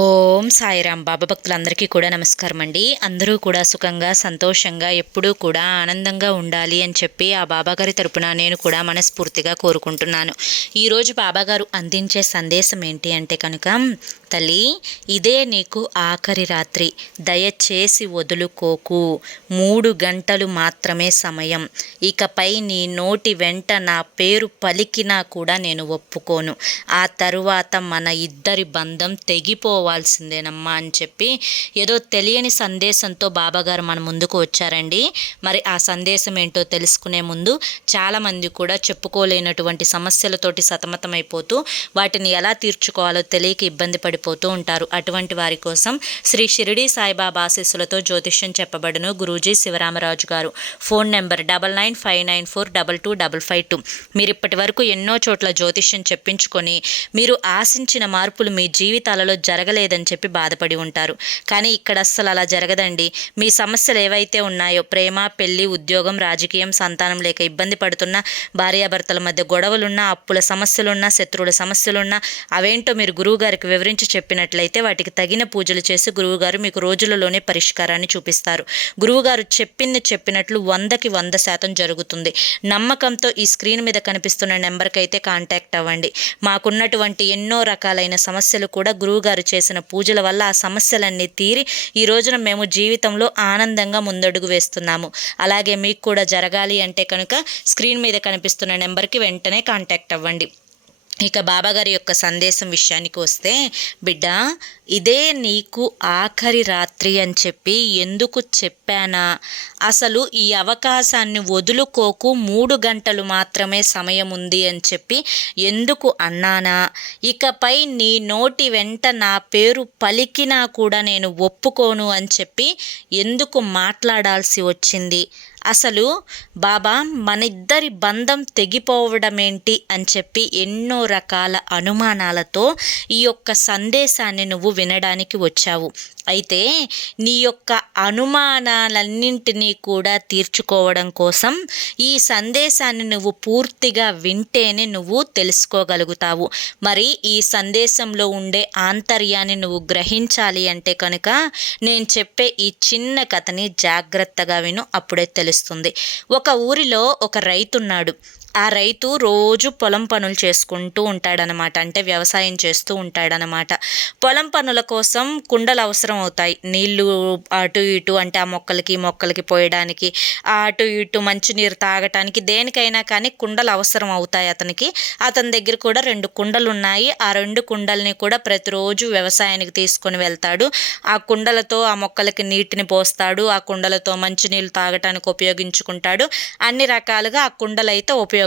ఓం సాయిరాం. బాబా భక్తులందరికీ కూడా నమస్కారం అండి. అందరూ కూడా సుఖంగా సంతోషంగా ఎప్పుడూ కూడా ఆనందంగా ఉండాలి అని చెప్పి ఆ బాబాగారి తరపున నేను కూడా మనస్ఫూర్తిగా కోరుకుంటున్నాను. ఈరోజు బాబాగారు అందించే సందేశం ఏంటి అంటే కనుక, తల్లి, ఇదే నీకు ఆఖరి రాత్రి, దయచేసి వదులుకోకు. 3 గంటలు మాత్రమే సమయం. ఇకపై నీ నోటి వెంట నా పేరు పలికినా కూడా నేను ఒప్పుకోను. ఆ తరువాత మన ఇద్దరి బంధం తెగిపోవాల్సిందేనమ్మా అని చెప్పి ఏదో తెలియని సందేశంతో బాబాగారు మన ముందుకు వచ్చారండి. మరి ఆ సందేశం ఏంటో తెలుసుకునే ముందు చాలామంది కూడా చెప్పుకోలేనటువంటి సమస్యలతోటి సతమతమైపోతూ వాటిని ఎలా తీర్చుకోవాలో తెలియక ఇబ్బంది పడిపోతూ ఉంటారు. అటువంటి వారి కోసం శ్రీ షిరిడి సాయిబాబా ఆశీస్సులతో జ్యోతిష్యం చెప్పబడును గురూజీ శివరామరాజు గారు. Phone number 995994225552. మీరు ఇప్పటి వరకు ఎన్నో చోట్ల జ్యోతిష్యం చెప్పించుకొని మీరు ఆశించిన మార్పులు మీ జీవితాలలో జరగలేదని చెప్పి బాధపడి ఉంటారు. కానీ ఇక్కడ అస్సలు అలా జరగదండి. మీ సమస్యలు ఏవైతే ఉన్నాయో, ప్రేమ, పెళ్లి, ఉద్యోగం, రాజకీయం, సంతానం లేక ఇబ్బంది పడుతున్న, భార్యాభర్తల మధ్య గొడవలున్నా, అప్పుల సమస్యలున్నా, శత్రువుల సమస్యలున్నా, అవేంటో మీరు గురువుగారికి వివరించి చెప్పినట్లయితే వాటికి తగిన పూజలు చేసి గురువుగారు మీకు రోజులలోనే పరిష్కారాన్ని చూపిస్తారు. గురువుగారు చెప్పినట్లు 100కి 100% జరుగుతుంది. నమ్మకంతో ఈ స్క్రీన్ మీద కనిపిస్తున్న నెంబర్కి అయితే కాంటాక్ట్ అవ్వండి. మాకున్నటువంటి ఎన్నో రకాలైన సమస్యలు కూడా గురువుగారు చేసిన పూజల వల్ల ఆ సమస్యలన్నీ తీరి ఈ రోజున మేము జీవితంలో ఆనందంగా ముందడుగు వేస్తున్నాము. అలాగే మీకు కూడా జరగాలి అంటే కనుక స్క్రీన్ మీద కనిపిస్తున్న నెంబర్కి వెంటనే కాంటాక్ట్ అవ్వండి. ఇక బాబాగారి యొక్క సందేశం విషయానికి వస్తే, బిడ్డ, ఇదే నీకు ఆఖరి రాత్రి అని చెప్పి ఎందుకు చెప్పానా, అసలు ఈ అవకాశాన్ని వదులుకోకు, 3 గంటలు మాత్రమే సమయం ఉంది అని చెప్పి ఎందుకు అన్నానా, ఇకపై నీ నోటి వెంట నా పేరు పలికినా కూడా నేను ఒప్పుకోను అని చెప్పి ఎందుకు మాట్లాడాల్సి వచ్చింది, అసలు బాబా మనిద్దరి బంధం తెగిపోవడమేంటి అని చెప్పి ఎన్నో రకాల అనుమానాలతో ఈ యొక్క సందేశాన్ని నువ్వు వినడానికి వచ్చావు. అయితే నీ యొక్క అనుమానాలన్నింటినీ కూడా తీర్చుకోవడం కోసం ఈ సందేశాన్ని నువ్వు పూర్తిగా వింటేనే నువ్వు తెలుసుకోగలుగుతావు. మరి ఈ సందేశంలో ఉండే ఆంతర్యాన్ని నువ్వు గ్రహించాలి అంటే కనుక నేను చెప్పే ఈ చిన్న కథని జాగ్రత్తగా విను, అప్పుడే తెలుస్తుంది. ఒక ఊరిలో ఒక రైతున్నాడు. ఆ రైతు రోజు పొలం పనులు చేసుకుంటూ ఉంటాడనమాట. అంటే వ్యవసాయం చేస్తూ ఉంటాడనమాట. పొలం పనుల కోసం కుండలు అవసరం అవుతాయి. నీళ్లు అటు ఇటు, అంటే ఆ మొక్కలకి పోయడానికి, అటు ఇటు మంచినీరు తాగటానికి, దేనికైనా కానీ కుండలు అవసరం అవుతాయి అతనికి. అతని దగ్గర కూడా 2 కుండలు ఉన్నాయి. ఆ 2 కుండల్ని కూడా ప్రతిరోజు వ్యవసాయానికి తీసుకొని వెళ్తాడు. ఆ కుండలతో ఆ మొక్కలకి నీటిని పోస్తాడు. ఆ కుండలతో మంచినీళ్ళు తాగటానికి ఉపయోగించుకుంటాడు. అన్ని రకాలుగా ఆ కుండలు అయితే ఉపయోగపడతాయి.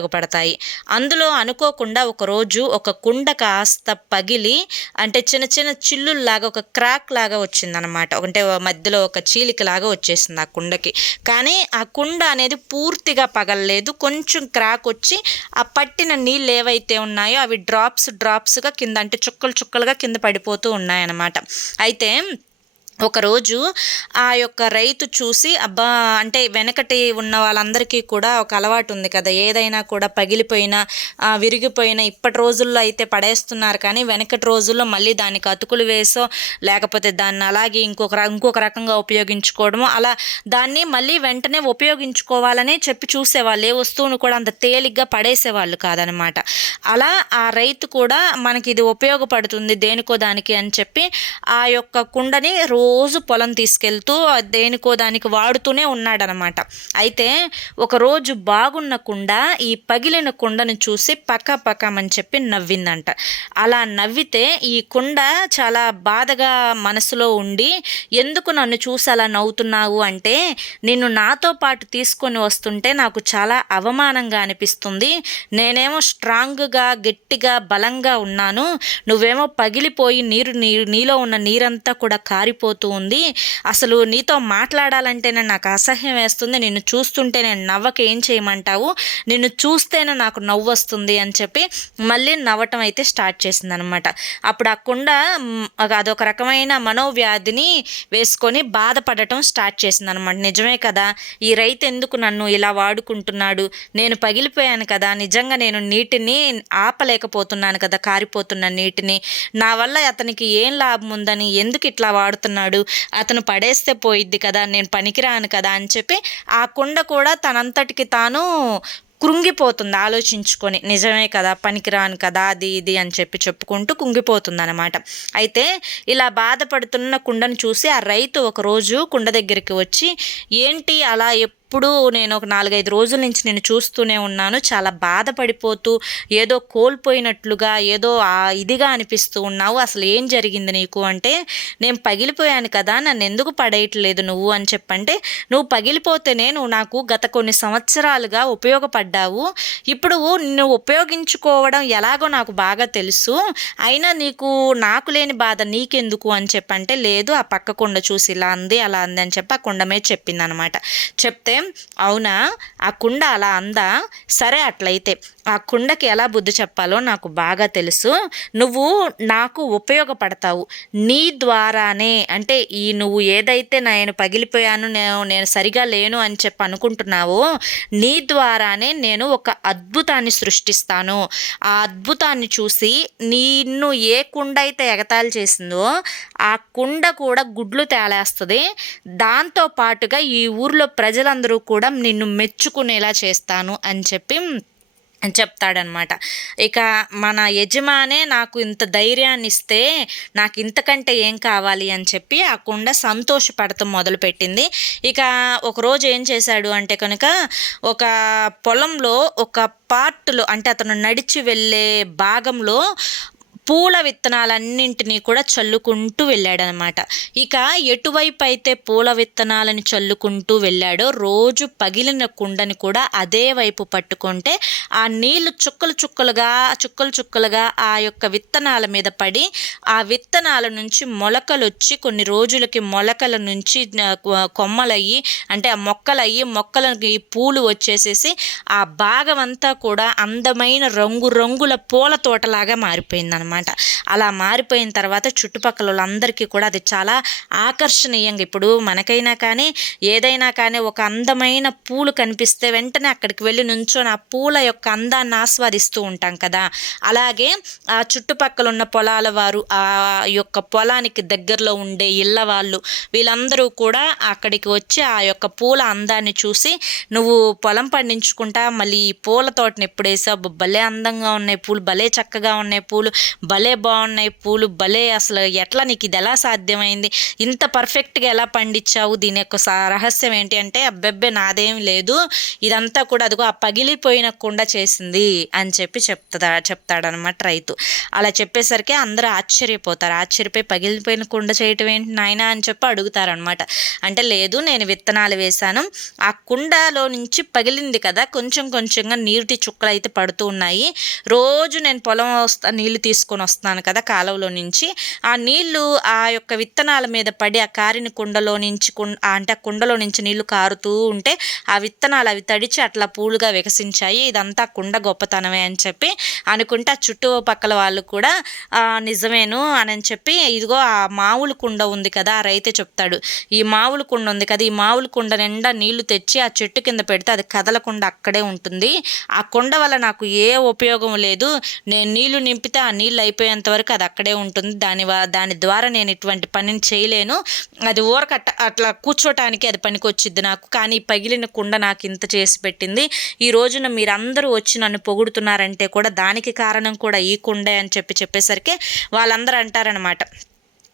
అందులో అనుకోకుండా ఒకరోజు ఒక కుండ కాస్త పగిలి, అంటే చిన్న చిన్న చిల్లుల్లాగా ఒక క్రాక్ లాగా వచ్చిందనమాట. అంటే మధ్యలో ఒక చీలిక లాగా వచ్చేసింది ఆ కుండకి. కానీ ఆ కుండ అనేది పూర్తిగా పగలలేదు. కొంచెం క్రాక్ వచ్చి ఆ పట్టిన నీళ్ళు ఏవైతే ఉన్నాయో అవి డ్రాప్స్గా కింద, అంటే చుక్కలుగా కింద పడిపోతూ ఉన్నాయన్నమాట. అయితే ఒకరోజు ఆ యొక్క రైతు చూసి, అబ్బా, అంటే వెనకటి ఉన్న వాళ్ళందరికీ కూడా ఒక అలవాటు ఉంది కదా, ఏదైనా కూడా పగిలిపోయినా విరిగిపోయినా ఇప్పటి రోజుల్లో అయితే పడేస్తున్నారు. కానీ వెనకటి రోజుల్లో మళ్ళీ దానికి అతుకులు వేసో లేకపోతే దాన్ని అలాగే ఇంకొక రకంగా ఉపయోగించుకోవడము, అలా దాన్ని మళ్ళీ వెంటనే ఉపయోగించుకోవాలనే చెప్పి చూసేవాళ్ళు. ఏ వస్తువును కూడా అంత తేలిగ్గా పడేసేవాళ్ళు కాదనమాట. అలా ఆ రైతు కూడా మనకి ఇది ఉపయోగపడుతుంది దేనికో దానికి అని చెప్పి ఆ యొక్క కుండని రోజు పొలం తీసుకెళ్తూ దేనికో దానికి వాడుతూనే ఉన్నాడనమాట. అయితే ఒకరోజు బాగున్న కుండ ఈ పగిలిన కుండను చూసి పక్కమని చెప్పి నవ్విందంట. అలా నవ్వితే ఈ కుండ చాలా బాధగా మనసులో ఉండి, ఎందుకు నన్ను చూసి అలా నవ్వుతున్నావు అంటే, నిన్ను నాతో పాటు తీసుకొని వస్తుంటే నాకు చాలా అవమానంగా అనిపిస్తుంది. నేనేమో స్ట్రాంగ్గా, గట్టిగా, బలంగా ఉన్నాను. నువ్వేమో పగిలిపోయి నీలో ఉన్న నీరంతా కూడా కారిపోతుంది. పగిలిపోతూ ఉంది, అసలు నీతో మాట్లాడాలంటేనే నాకు అసహ్యం వేస్తుంది, నిన్ను చూస్తుంటే నేను నవ్వక ఏం చేయమంటావు, నిన్ను చూస్తేనే నాకు నవ్వు వస్తుంది అని చెప్పి మళ్ళీ నవ్వటం అయితే స్టార్ట్ చేసిందనమాట. అప్పుడు ఆ కుండ అదొక రకమైన మనోవ్యాధిని వేసుకొని బాధపడటం స్టార్ట్ చేసిందనమాట. నిజమే కదా, ఈ రైతు ఎందుకు నన్ను ఇలా వాడుకుంటున్నాడు, నేను పగిలిపోయాను కదా, నిజంగా నేను నీటిని ఆపలేకపోతున్నాను కదా, కారిపోతున్న నీటిని, నా వల్ల అతనికి ఏం లాభం ఉందని ఎందుకు ఇట్లా వాడుతున్నాడు, అతను పడేస్తే పోయిద్ది కదా, నేను పనికిరాను కదా అని చెప్పి ఆ కుండ కూడా తనంతటికి తాను కృంగిపోతుంది ఆలోచించుకొని. నిజమే కదా, పనికిరాను కదా, అది ఇది అని చెప్పి చెప్పుకుంటూ కుంగిపోతుంది అనమాట. అయితే ఇలా బాధపడుతున్న కుండను చూసి ఆ రైతు ఒకరోజు కుండ దగ్గరికి వచ్చి, ఏంటి అలా ఎప్పుడు నేను ఒక 4-5 రోజుల నుంచి నేను చూస్తూనే ఉన్నాను, చాలా బాధపడిపోతూ ఏదో కోల్పోయినట్లుగా ఏదో ఇదిగా అనిపిస్తూ ఉన్నావు, అసలు ఏం జరిగింది నీకు అంటే, నేను పగిలిపోయాను కదా, నన్ను ఎందుకు పడేయట్లేదు నువ్వు అని చెప్పంటే, నువ్వు పగిలిపోతేనే నువ్వు నాకు గత కొన్ని సంవత్సరాలుగా ఉపయోగపడ్డావు, ఇప్పుడు నువ్వు ఉపయోగించుకోవడం ఎలాగో నాకు బాగా తెలుసు, అయినా నీకు నాకు లేని బాధ నీకెందుకు అని చెప్పంటే, లేదు ఆ పక్క కుండ చూసి ఇలా అంది అలా అంది అని చెప్పి ఆ కుండమే చెప్పిందనమాట. చెప్తే, అవునా ఆ కుండ అలా అందా, సరే అట్లయితే ఆ కుండకి ఎలా బుద్ధి చెప్పాలో నాకు బాగా తెలుసు, నువ్వు నాకు ఉపయోగపడతావు, నీ ద్వారానే అంటే నువ్వు ఏదైతే నేను పగిలిపోయాను, నేను సరిగా లేను అని చెప్పి అనుకుంటున్నావో, నీ ద్వారానే నేను ఒక అద్భుతాన్ని సృష్టిస్తాను, ఆ అద్భుతాన్ని చూసి నిన్ను ఏ కుండ అయితే ఎగతాళి చేసిందో ఆ కుండ కూడా గుడ్లు తేలేస్తుంది, దాంతో పాటుగా ఈ ఊర్లో ప్రజలందరూ కూడా నిన్ను మెచ్చుకునేలా చేస్తాను అని చెప్పి చెప్తాడనమాట. ఇక మన యజమానే నాకు ఇంత ధైర్యాన్ని ఇస్తే నాకు ఇంతకంటే ఏం కావాలి అని చెప్పి ఆ కుండ సంతోషపడటం మొదలుపెట్టింది. ఇక ఒకరోజు ఏం చేశాడు అంటే కనుక, ఒక పొలంలో ఒక పార్టులో అంటే అతను నడిచి వెళ్ళే భాగంలో పూల విత్తనాలన్నింటినీ కూడా చల్లుకుంటూ వెళ్ళాడనమాట. ఇక ఎటువైపు అయితే పూల విత్తనాలను చల్లుకుంటూ వెళ్ళాడో, రోజు పగిలిన కుండని కూడా అదే వైపు పట్టుకుంటే ఆ నీళ్లు చుక్కలు చుక్కలుగా ఆ యొక్క విత్తనాల మీద పడి, ఆ విత్తనాల నుంచి మొలకలు వచ్చి కొన్ని రోజులకి మొలకల నుంచి కొమ్మలయ్యి అంటే ఆ మొక్కలకి పూలు వచ్చేసేసి ఆ భాగం అంతా కూడా అందమైన రంగుల పూల తోటలాగా మారిపోయిందనమాట. అలా మారిపోయిన తర్వాత చుట్టుపక్కల వాళ్ళందరికీ కూడా అది చాలా ఆకర్షణీయంగా, ఇప్పుడు మనకైనా కానీ ఏదైనా కానీ ఒక అందమైన పూలు కనిపిస్తే వెంటనే అక్కడికి వెళ్ళి నుంచొని ఆ పూల యొక్క అందాన్ని ఆస్వాదిస్తూ ఉంటాం కదా, అలాగే ఆ చుట్టుపక్కల ఉన్న పొలాల వారు, ఆ యొక్క పొలానికి దగ్గరలో ఉండే ఇళ్ళ వాళ్ళు, వీళ్ళందరూ కూడా అక్కడికి వచ్చి ఆ యొక్క పూల అందాన్ని చూసి, నువ్వు పొలం పండించుకుంటా మళ్ళీ ఈ పూల తోటని ఎప్పుడు వేసావు, భలే అందంగా ఉన్నాయి పూలు, భలే చక్కగా ఉన్నాయి పూలు, భలే బాగున్నాయి పూలు, భలే అసలు ఎట్లా నీకు ఇది ఎలా సాధ్యమైంది, ఇంత పర్ఫెక్ట్గా ఎలా పండించావు, దీని యొక్క రహస్యం ఏంటి అంటే, అబ్బెబ్బే నాదేం లేదు, ఇదంతా కూడా అదిగో ఆ పగిలిపోయిన కుండ చేసింది అని చెప్పి చెప్తాడనమాట రైతు. అలా చెప్పేసరికి అందరూ ఆశ్చర్యపోయి పగిలిపోయిన కుండ చేయటం ఏంటి నాయనా అని చెప్పి అడుగుతారనమాట. అంటే లేదు, నేను విత్తనాలు వేశాను, ఆ కుండలో నుంచి పగిలింది కదా, కొంచెంగా నీటి చుక్కలు అయితే పడుతూ ఉన్నాయి, రోజు నేను పొలం నీళ్లు తీసుకొని వస్తున్నాను కదా కాలువలో నుంచి, ఆ నీళ్లు ఆ యొక్క విత్తనాల మీద పడి ఆ కారిన కుండలో నుంచి అంటే ఆ కుండలో నుంచి నీళ్లు కారుతూ ఉంటే ఆ విత్తనాలు అవి తడిచి అట్లా పూలుగా వికసించాయి, ఇదంతా కుండ గొప్పతనమే అని చెప్పి అనుకుంటే ఆ చుట్టుపక్కల వాళ్ళు కూడా నిజమేను అని చెప్పి, ఇదిగో ఆ మామూలు కుండ ఉంది కదా, ఆ రైతే చెప్తాడు, ఈ మామూలు కుండ ఉంది కదా, ఈ మామూలు కుండ నిండా నీళ్లు తెచ్చి ఆ చెట్టు కింద పెడితే అది కదలకుండా అక్కడే ఉంటుంది, ఆ కుండ వల్ల నాకు ఏ ఉపయోగం లేదు, నేను నీళ్లు నింపితే ఆ నీళ్ళు అయిపోయేంత వరకు అది అక్కడే ఉంటుంది, దాని ద్వారా నేను ఇటువంటి పనిని చేయలేను, అది అట్లా కూర్చోటానికి అది పనికొచ్చిద్ది నాకు, కానీ పగిలిన కుండ నాకు ఇంత చేసి పెట్టింది, ఈ రోజున మీరందరూ వచ్చి నన్ను పొగుడుతున్నారంటే కూడా దానికి కారణం కూడా ఈ కుండే అని చెప్పేసరికి వాళ్ళందరూ అంటారనమాట,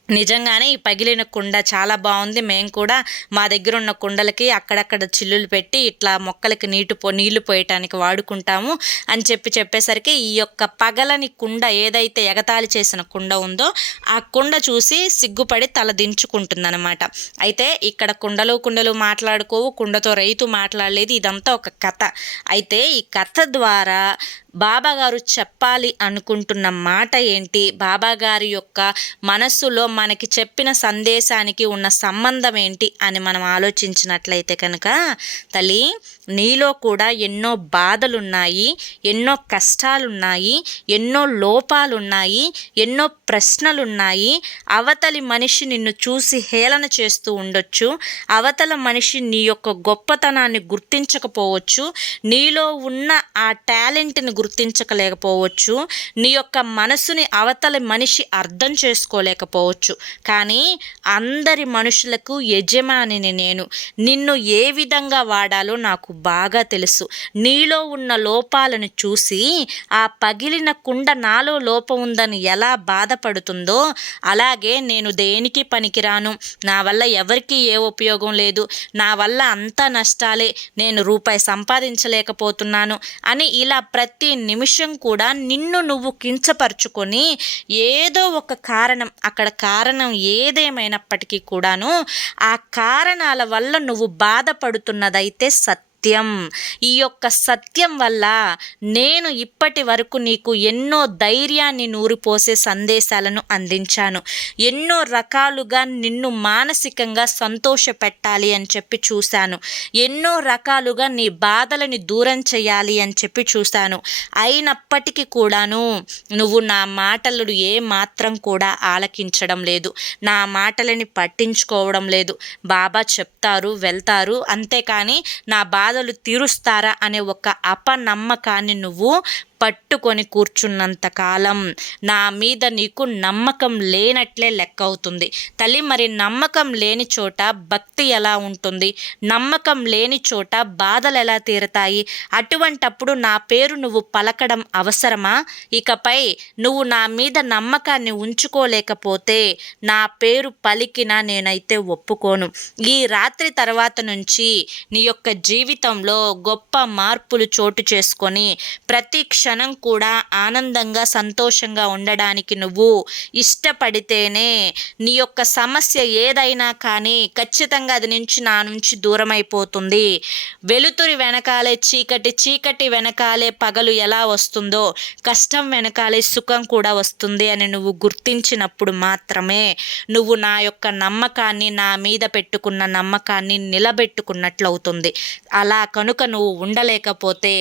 నిజంగానే ఈ పగిలిన కుండ చాలా బాగుంది, మేము కూడా మా దగ్గర ఉన్న కుండలకి అక్కడక్కడ చిల్లులు పెట్టి ఇట్లా మొక్కలకి నీళ్లు పోయటానికి వాడుకుంటాము అని చెప్పేసరికి ఈ యొక్క పగలని కుండ ఏదైతే ఎగతాళి చేసిన కుండ ఉందో ఆ కుండ చూసి సిగ్గుపడి తల దించుకుంటుందన్నమాట. అయితే ఇక్కడ కుండలు మాట్లాడుకోవు, కుండతో రైతు మాట్లాడలేదు, ఇదంతా ఒక కథ. అయితే ఈ కథ ద్వారా బాబాగారు చెప్పాలి అనుకుంటున్న మాట ఏంటి, బాబాగారి యొక్క మనస్సులో మనకి చెప్పిన సందేశానికి ఉన్న సంబంధం ఏంటి అని మనం ఆలోచించినట్లయితే కనుక, తల్లి నీలో కూడా ఎన్నో బాధలున్నాయి, ఎన్నో కష్టాలున్నాయి, ఎన్నో లోపాలున్నాయి, ఎన్నో ప్రశ్నలున్నాయి. అవతలి మనిషి నిన్ను చూసి హేళన చేస్తూ ఉండొచ్చు, అవతల మనిషి నీ యొక్క గొప్పతనాన్ని గుర్తించకపోవచ్చు, నీలో ఉన్న ఆ టాలెంట్ని గుర్తించలేకపోవచ్చు, నీ యొక్క మనసుని అవతలి మనిషి అర్థం చేసుకోలేకపోవచ్చు. కానీ అందరి మనుషులకు యజమానిని నేను. నిన్ను ఏ విధంగా వాడాలో నాకు బాగా తెలుసు. నీలో ఉన్న లోపాలను చూసి ఆ పగిలిన కుండ నాలో లోపం ఉందని ఎలా బాధపడుతుందో, అలాగే నేను దేనికి పనికిరాను, నా వల్ల ఎవరికి ఏ ఉపయోగం లేదు, నా వల్ల అంతా నష్టాలే, నేను రూపాయి సంపాదించలేకపోతున్నాను అని ఇలా ప్రతి నిమిషం కూడా నిన్ను నువ్వు కించపరుచుకొని ఏదో ఒక కారణం, అక్కడ కారణం ఏదేమైనప్పటికీ కూడాను ఆ కారణాల వల్ల నువ్వు బాధపడుతున్నదైతే సత్యం. ఈ యొక్క సత్యం వల్ల నేను ఇప్పటి వరకు నీకు ఎన్నో ధైర్యాన్ని నూరిపోసే సందేశాలను అందించాను. ఎన్నో రకాలుగా నిన్ను మానసికంగా సంతోష పెట్టాలి అని చెప్పి చూశాను. ఎన్నో రకాలుగా నీ బాధలని దూరం చేయాలి అని చెప్పి చూశాను. అయినప్పటికీ కూడాను నువ్వు నా మాటలను ఏ మాత్రం కూడా ఆలకించడం లేదు, నా మాటలని పట్టించుకోవడం లేదు. బాబా చెప్తారు, వెళ్తారు, అంతేకాని నా బాధలు తీరుస్తారా అనే ఒక అపనమ్మకాన్ని నువ్వు పట్టుకొని కూర్చున్నంత కాలం నా మీద నీకు నమ్మకం లేనట్లే లెక్క అవుతుంది. తల్లి, మరి నమ్మకం లేని చోట భక్తి ఎలా ఉంటుంది? నమ్మకం లేని చోట బాధలు ఎలా తీరుతాయి? అటువంటప్పుడు నా పేరు నువ్వు పలకడం అవసరమా? ఇకపై నువ్వు నా మీద నమ్మకాన్ని ఉంచుకోలేకపోతే నా పేరు పలికినా నేనైతే ఒప్పుకోను. ఈ రాత్రి తర్వాత నుంచి నీ యొక్క జీవితంలో గొప్ప మార్పులు చోటు చేసుకొని ప్రతి క్షణం కూడా ఆనందంగా సంతోషంగా ఉండడానికి నువ్వు ఇష్టపడితేనే నీ యొక్క సమస్య ఏదైనా కానీ ఖచ్చితంగా అది నా నుంచి దూరం అయిపోతుంది. వెలుతురి వెనకాలే చీకటి, చీకటి వెనకాలే పగలు ఎలా వస్తుందో కష్టం వెనకాలే సుఖం కూడా వస్తుంది అని నువ్వు గుర్తించినప్పుడు మాత్రమే నువ్వు నా యొక్క నమ్మకాన్ని, నా మీద పెట్టుకున్న నమ్మకాన్ని నిలబెట్టుకున్నట్లు అవుతుంది. అలా కనుక నువ్వు ఉండలేకపోతే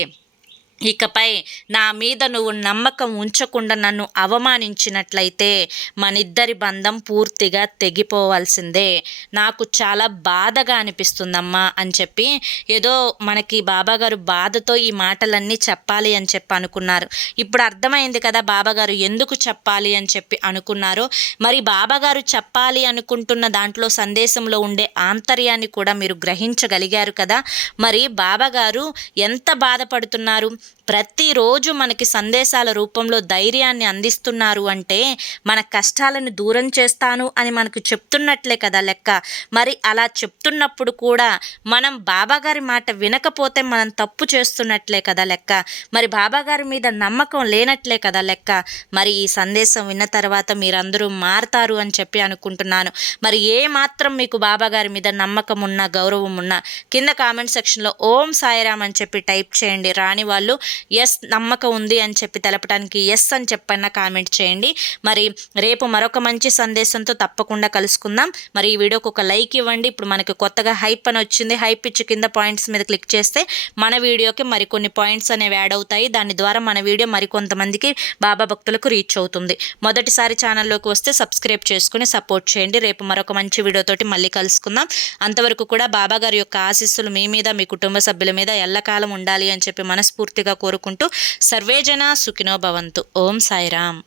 ఇకపై నా మీద నువ్వు నమ్మకం ఉంచకుండా నన్ను అవమానించినట్లయితే మనిద్దరి బంధం పూర్తిగా తెగిపోవాల్సిందే. నాకు చాలా బాధగా అనిపిస్తుందమ్మా అని చెప్పి ఏదో మనకి బాబాగారు బాధతో ఈ మాటలన్నీ చెప్పాలి అని చెప్పి అనుకున్నారు. ఇప్పుడు అర్థమైంది కదా బాబాగారు ఎందుకు చెప్పాలి అని చెప్పి అనుకున్నారు. మరి బాబాగారు చెప్పాలి అనుకుంటున్న దాంట్లో సందేశంలో ఉండే ఆంతర్యాన్ని కూడా మీరు గ్రహించగలిగారు కదా. మరి బాబాగారు ఎంత బాధపడుతున్నారు? ప్రతిరోజు మనకి సందేశాల రూపంలో ధైర్యాన్ని అందిస్తున్నారు అంటే మన కష్టాలను దూరం చేస్తాను అని మనకు చెప్తున్నట్లే కదా లెక్క. మరి అలా చెప్తున్నప్పుడు కూడా మనం బాబాగారి మాట వినకపోతే మనం తప్పు చేస్తున్నట్లే కదా లెక్క. మరి బాబాగారి మీద నమ్మకం లేనట్లే కదా లెక్క. మరి ఈ సందేశం విన్న తర్వాత మీరందరూ మారతారు అని చెప్పి అనుకుంటున్నాను. మరి ఏ మాత్రం మీకు బాబాగారి మీద నమ్మకం ఉన్నా, గౌరవం ఉన్నా కింద కామెంట్ సెక్షన్లో ఓం సాయిరామ్ అని చెప్పి టైప్ చేయండి. రాని వాళ్ళు ఎస్ నమ్మకం ఉంది అని చెప్పి తెలపడానికి ఎస్ అని చెప్పన్న కామెంట్ చేయండి. మరి రేపు మరొక మంచి సందేశంతో తప్పకుండా కలుసుకుందాం. మరి ఈ వీడియోకి ఒక లైక్ ఇవ్వండి. ఇప్పుడు మనకి కొత్తగా హైప్ అని వచ్చింది. హైప్ ఇచ్చి కింద పాయింట్స్ మీద క్లిక్ చేస్తే మన వీడియోకి మరికొన్ని పాయింట్స్ అనేవి యాడ్ అవుతాయి. దాని ద్వారా మన వీడియో మరికొంతమందికి బాబా భక్తులకు రీచ్ అవుతుంది. మొదటిసారి ఛానల్లోకి వస్తే సబ్స్క్రైబ్ చేసుకుని సపోర్ట్ చేయండి. రేపు మరొక మంచి వీడియోతోటి మళ్ళీ కలుసుకుందాం. అంతవరకు కూడా బాబా గారి యొక్క ఆశీస్సులు మీ మీద, మీ కుటుంబ సభ్యుల మీద ఎల్లకాలం ఉండాలి అని చెప్పి మనస్ఫూర్తిగా కోరుకుంటూ సర్వేజన సుఖినో భవంతు. ఓం సాయిరామ్.